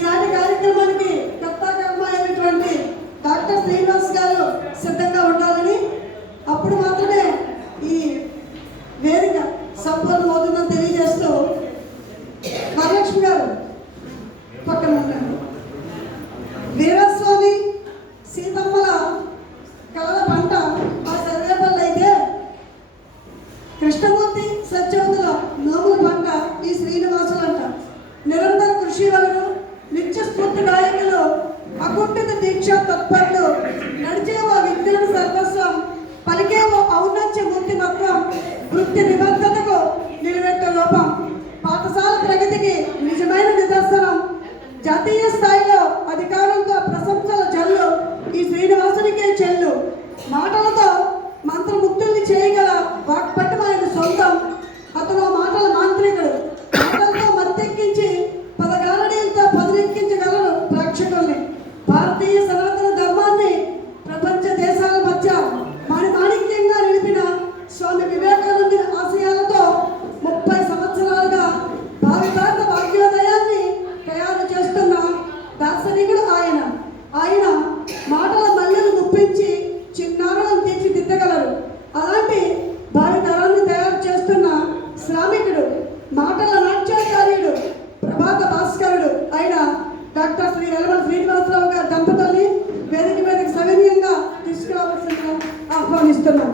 ఈనాటి కార్యక్రమానికి కర్తాకర్మ అయినటువంటి డాక్టర్ శ్రీనివాస్ గారు సిద్ధంగా ఉండాలని, అప్పుడు మాత్రమే ఈ వేదిక సంపూర్ణమవుతుందని తెలియజేస్తూ మహాలక్ష్మి గారు పక్కన ఉంటారు. వీరస్వామి సీతమ్మల కళల పంట ఆ సర్వేపల్లి అయితే, కృష్ణమూర్తి సత్యవతుల నోముల పంట ఈ శ్రీనివాసులు అంట. నిరంతర కృషి వలన నిత్య స్ఫూర్తి గాయకులు, అకుంఠిత దీక్ష తత్పరులు, నడిచేవో విజ్ఞాన సర్వస్వం, పలికేవో ఔన్నత్య మూర్తిమత్వం, వృత్తి నిబద్ధతకు నిలువెత్త లోపం, పాఠశాల ప్రగతికి నిజమైన నిదర్శనం, జాతీయ స్థాయిలో అధికారంతో ప్రశంసల జల్లు ఈ శ్రీనివాసునికే చెల్లు. మాటలతో మంత్రముగ్ధుల్ని చేయగల వాక్పట్టం ఆయన సొంతం. అతను మాటల మాంత్రికుడు. మాటలతో మత్తెక్కించి పదగారడీలతో పదునెక్కించగలరు ప్రేక్షకుల్ని. భారతీయ సనాతన ధర్మాన్ని ప్రపంచ దేశాల మధ్య మాణిక్యంగా నిలిపిన స్వామి వివేకానందుని ఆశయాలతో 30 సంవత్సరాలుగా భావి భారత భాగ్యోదయాన్ని తయారు చేస్తున్న దార్శనికుడు ఆయన. ఆయన మాటల మల్లెలు గుప్పించి చిన్నారులను తీర్చిదిద్దగలరు. అలాంటి భావి తరాన్ని తయారు చేస్తున్న శ్రామికుడు, మాటల నాట్యాచార్యుడు, ప్రభాత భాస్కరుడు అయిన డాక్టర్ శ్రీ వెలమల శ్రీనివాసరావు గారి దంపతుల్ని వేదిక మీదకి సవినయంగా తీసుకురావాల్సిందిగా ఆహ్వానిస్తున్నాం.